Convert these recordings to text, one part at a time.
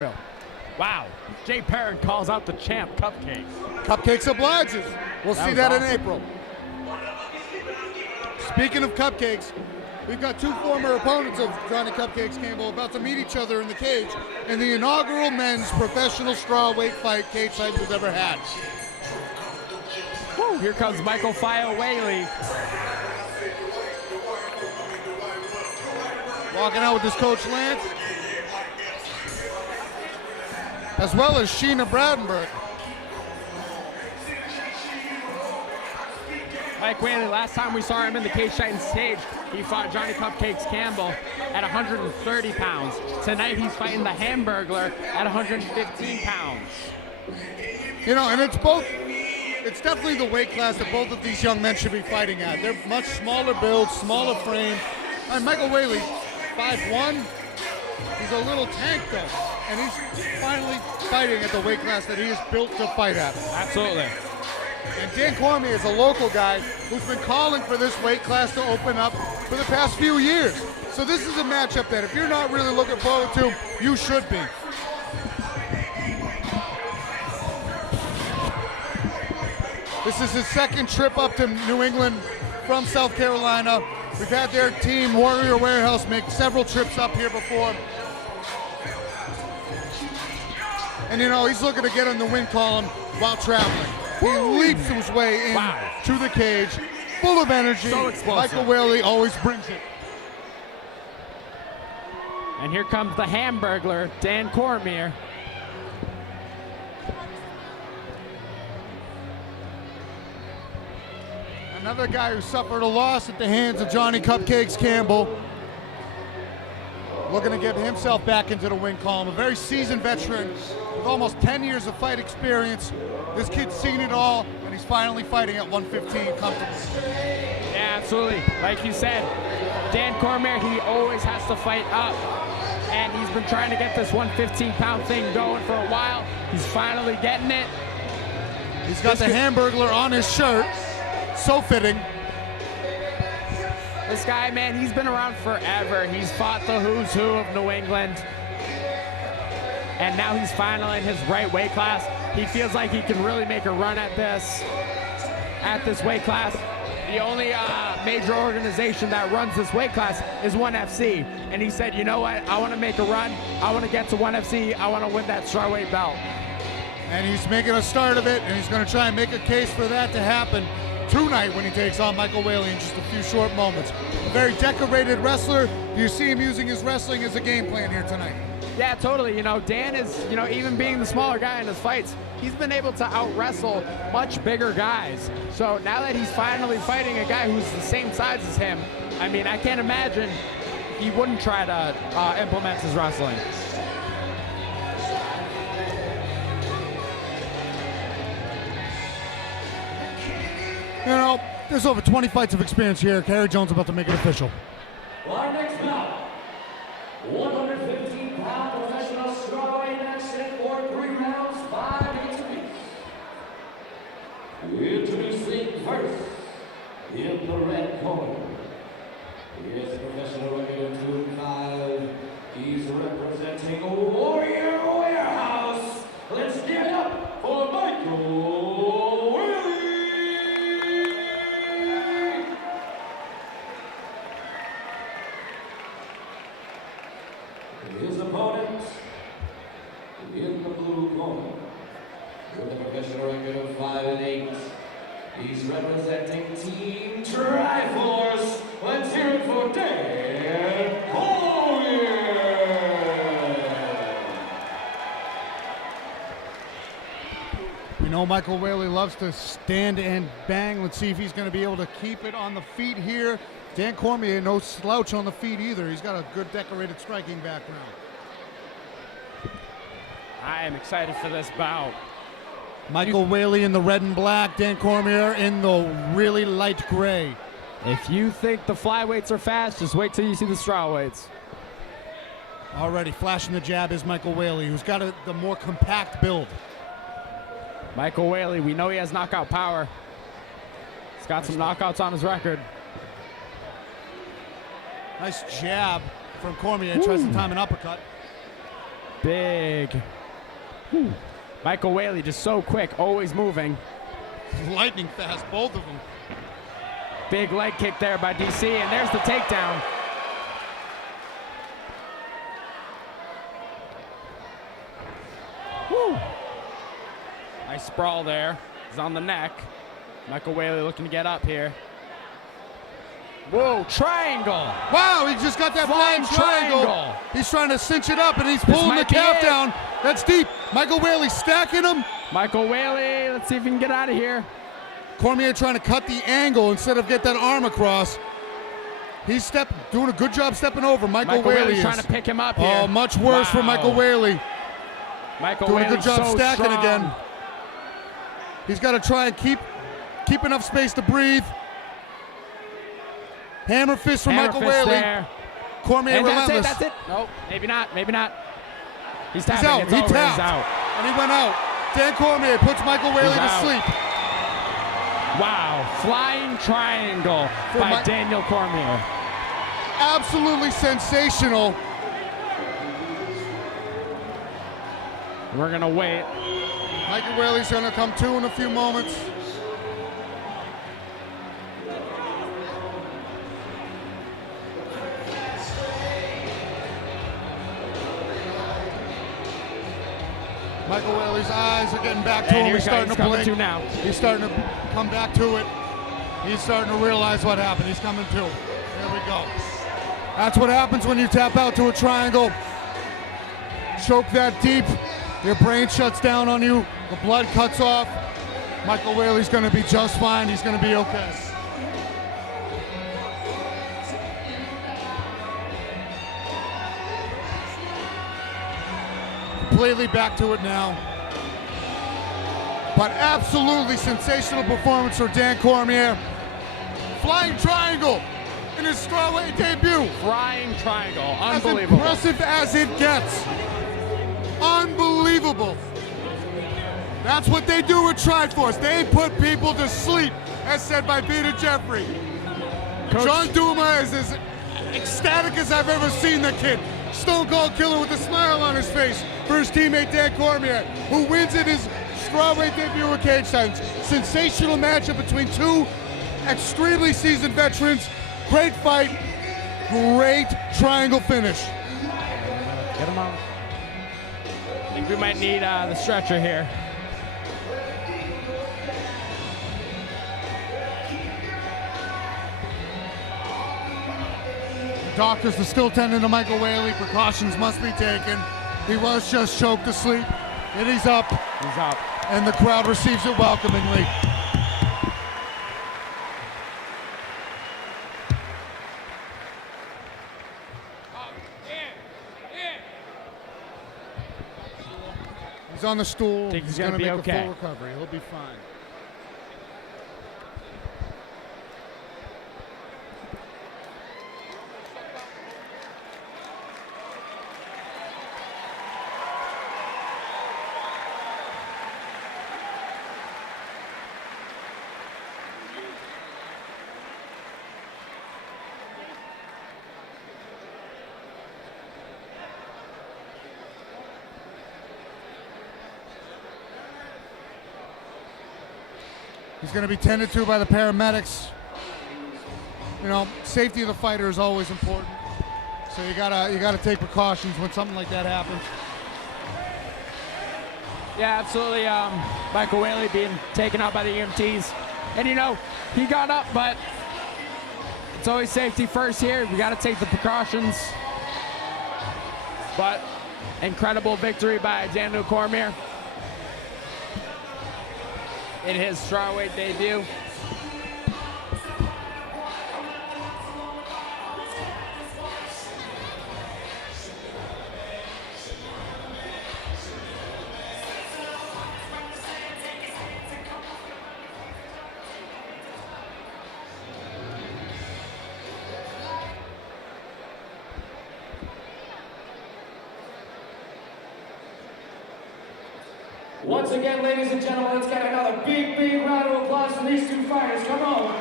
Wow, Jay Perrin calls out the champ Cupcakes. Cupcakes obliges. We'll see that awesome. in April. Speaking of cupcakes, we've got two former opponents of Johnny Cupcakes Campbell about to meet each other in the cage in the inaugural men's professional strawweight cage fight we've ever had. Woo, here comes Michael Whaley. Walking out with his coach Lance, as well as Sheena Bradenberg. Mike Whaley, last time we saw him in the cage fighting stage, he fought Johnny Cupcakes Campbell at 130 pounds. Tonight he's fighting the Hamburglar at 115 pounds. You know, and it's definitely the weight class that both of these young men should be fighting at. They're much smaller build, smaller frame. And Michael Whaley, 5'1", he's a little tank though. And he's finally fighting at the weight class that he is built to fight at. Absolutely. And Dan Cormier is a local guy who's been calling for this weight class to open up for the past few years. So this is a matchup that if you're not really looking forward to, you should be. This is his second trip up to New England from South Carolina. We've had their team, Warrior Warehouse, make several trips up here before. And you know, he's looking to get on the win column while traveling. He leaps his way in to the cage, full of energy. So explosive. Michael Whaley always brings it. And here comes the Hamburglar, Dan Cormier. Another guy who suffered a loss at the hands of Johnny Cupcakes Campbell. Looking to get himself back into the win column. A very seasoned veteran with almost 10 years of fight experience. This kid's seen it all, and he's finally fighting at 115 comfortably. Yeah, absolutely. Like you said, Dan Cormier, he always has to fight up. And he's been trying to get this 115-pound thing going for a while. He's finally getting it. He's got the Hamburglar on his shirt. So fitting. This guy, man, he's been around forever. He's fought the who's who of New England. And now he's finally in his right weight class. He feels like he can really make a run at this weight class. The only major organization that runs this weight class is ONE FC. And he said, you know what, I want to make a run. I want to get to ONE FC. I want to win that strawweight belt. And he's making a start of it, and he's going to try and make a case for that to happen tonight when he takes on Michael Whaley in just a few short moments. A very decorated wrestler. Do you see him using his wrestling as a game plan here tonight? Yeah, totally. You know, Dan is, you know, even being the smaller guy in his fights, he's been able to out-wrestle much bigger guys. So now that he's finally fighting a guy who's the same size as him, I mean, I can't imagine he wouldn't try to implement his wrestling. You know, there's over 20 fights of experience here. Kerry Jones about to make it official. Our next bout, 115-pound professional strawweight action for 3 rounds, 5 each piece. Introducing first, in the red corner. He has a professional record of 2-5. He's representing Warrior Warehouse. Let's give it up for Michael. His opponent in the blue corner with a professional record of 5-8. He's representing Team Triforce. Let's hear it for Dan Cormier. We know Michael Whaley loves to stand and bang. Let's see if he's going to be able to keep it on the feet here. Dan Cormier, no slouch on the feet either. He's got a good decorated striking background. I am excited for this bout. Michael Whaley in the red and black, Dan Cormier in the really light gray. If you think the flyweights are fast, just wait till you see the strawweights. Already flashing the jab is Michael Whaley, who's got the more compact build. Michael Whaley, we know he has knockout power. He's got some knockouts on his record. Nice jab from Cormier, tries to time an uppercut. Big. Whew. Michael Whaley just so quick, always moving. Lightning fast, both of them. Big leg kick there by DC, and there's the takedown. Woo. Nice sprawl there. He's on the neck. Michael Whaley looking to get up here. Whoa, triangle. Wow, he just got that flying triangle. He's trying to cinch it up, and he's pulling the calf down. That's deep. Michael Whaley stacking him. Michael Whaley, let's see if he can get out of here. Cormier trying to cut the angle instead of get that arm across. He's doing a good job stepping over. Michael Whaley is trying to pick him up here. Oh, much worse for Michael Whaley. Michael doing Whaley a good job so stacking strong. again. He's got to try and keep enough space to breathe. Hammer fist from Michael Whaley. There. Cormier and relentless. That's it. No, maybe not. Maybe not. He's He's tapping. out. It's He over. tapped. He's out. And he went out. Dan Cormier puts Michael Whaley to sleep. Wow. Flying triangle by Daniel Cormier. Absolutely sensational. We're going to wait. Michael Whaley's going to come to in a few moments. Michael Whaley's eyes are getting back to him. He's starting to blink. Now. He's starting to come back to it. He's starting to realize what happened. He's coming to. There we go. That's what happens when you tap out to a triangle. Choke that deep. Your brain shuts down on you. The blood cuts off. Michael Whaley's going to be just fine. He's going to be okay. Completely back to it now. But absolutely sensational performance for Dan Cormier. Flying triangle in his strawweight debut. Flying triangle. Unbelievable. As impressive as it gets. Unbelievable. That's what they do with Triforce. They put people to sleep, as said by Peter Jeffrey. Coach. John Duma is as ecstatic as I've ever seen the kid. Stone Cold Killer with a smile on his face for his teammate Dan Cormier, who wins in his strawweight debut at Cage Titans. Sensational matchup between two extremely seasoned veterans. Great fight, great triangle finish. Get him on. I think we might need the stretcher here. Doctors are still tending to Michael Whaley. Precautions must be taken. He was just choked to sleep. And he's up. He's up. And the crowd receives it welcomingly. He's on the stool. Think he's going to be make okay. a full recovery. He'll be fine. He's going to be tended to by the paramedics. You know, safety of the fighter is always important. So you gotta take precautions when something like that happens. Yeah, absolutely. Michael Whaley being taken out by the EMTs. And you know, he got up, but it's always safety first here. We got to take the precautions. But incredible victory by Daniel Cormier in his strawweight debut. Once again, ladies and gentlemen, let's get another big, big round of applause for these two fighters. Come on.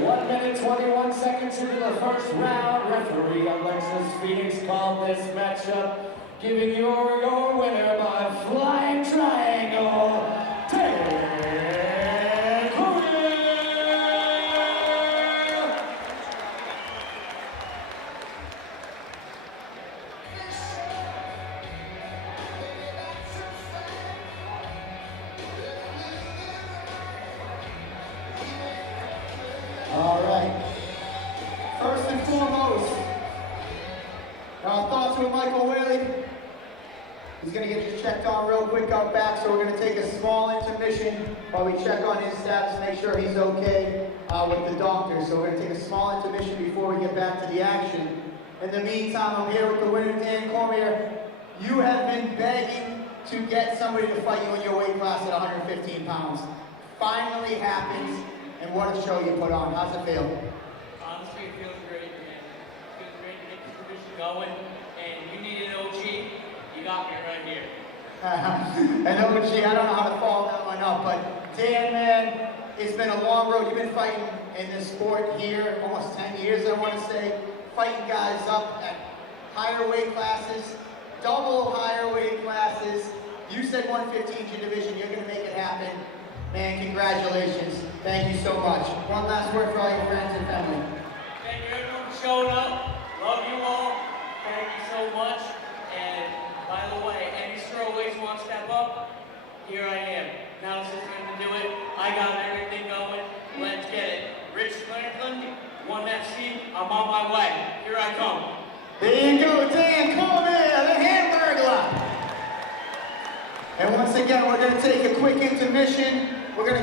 What minute, 21 seconds into the first round. Referee Alexis Phoenix called this matchup, giving you your winner by flying triangle, Cormier. All right. First and foremost, our thoughts with Michael Whaley. He's going to get you checked on real quick out back, so we're going to take a small intermission while we check on his status, make sure he's okay with the doctor. So we're going to take a small intermission before we get back to the action. In the meantime, I'm here with the winner, Dan Cormier. You have been begging to get somebody to fight you in your weight class at 115 pounds. Finally happens. And what a show you put on. How's it feel? Honestly, it feels great, man. It feels great to get this division going. And you need an OG, you got me right here. An OG, I don't know how to follow that one up, but Dan, man, it's been a long road. You've been fighting in this sport here almost 10 years, I want to say. Fighting guys up at higher weight classes, double higher weight classes. You said 115 is your division. You're going to make it happen. Man, congratulations. Thank you so much. One last word for all your friends and family. Thank you everyone for showing up. Love you all. Thank you so much. And by the way, any strawweights want to step up? Here I am. Now it's the time to do it. I got everything going. Let's get it. Rich Franklin, 1FC. I'm on my way. Here I come. There you go, Dan Cormier, the Hamburglar. And once again, we're going to take a quick intermission. We're going to